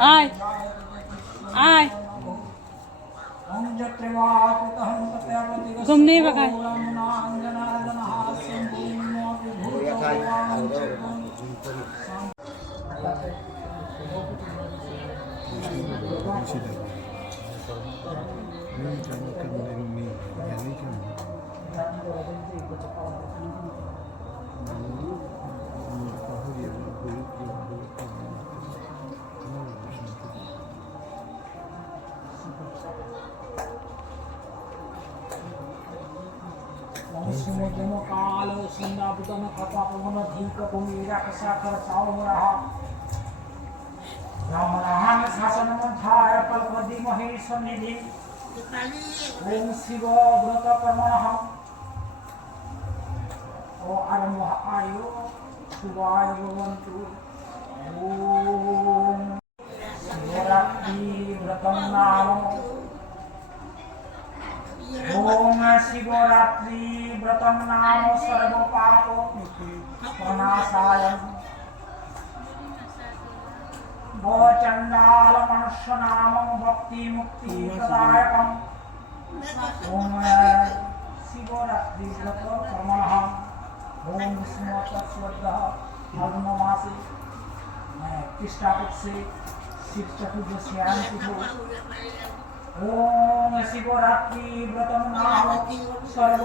आय आय तुम नहीं बका Sumudemo kalo sindabuto na kapapamuna dhika pumira kasakar saumuraha Ramanahan sasanamantaya palpadi mahesamnidhi Om Siva Brata Parmanaha O Aramaha Ayo Shivaya Bhavantu Om Sivaratri Vratam Namo ओम शिवरात्रि व्रतम नाम सर्व पाप प्रणाशाय वो चंडाल मनुष्य नाम भक्ति मुक्ति प्रदायकम ओम शिवरात्रि व्रत कर्मणः ओम स्मृतस्वद्धा फाल्गुनमासे कृष्णापक्षे शिव चतुर्दश्यां ओम शिवरात्रि व्रतम नाम सर्व